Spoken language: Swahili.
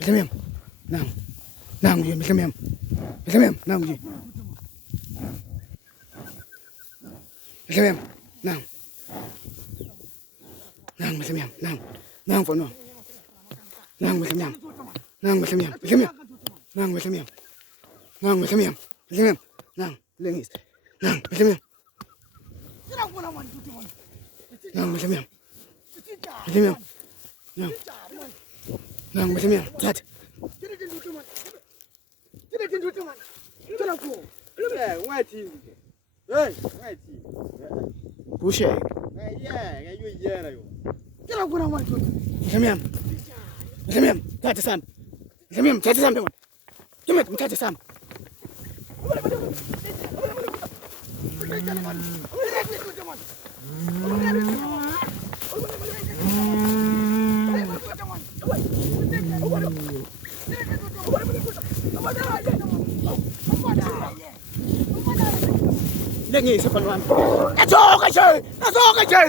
Bismillah. Nang. Nang je bismillah. Bismillah. Nang je. Bismillah. Nang. Nang bismillah. Nang. Nang phone. Nang bismillah. Nang bismillah. Bismillah. Nang bismillah. Nang bismillah. Bismillah. Nang lengis. Nang bismillah. Nang bismillah. Bismillah. Nang. Nang bismillah. Tat. Bushe. Bismillah. Bismillah. Tat sam. Bismillah. Tat sam dewan. Jumlah tat sam. Lagi sepenuhan. Nasok aja, nasok aja.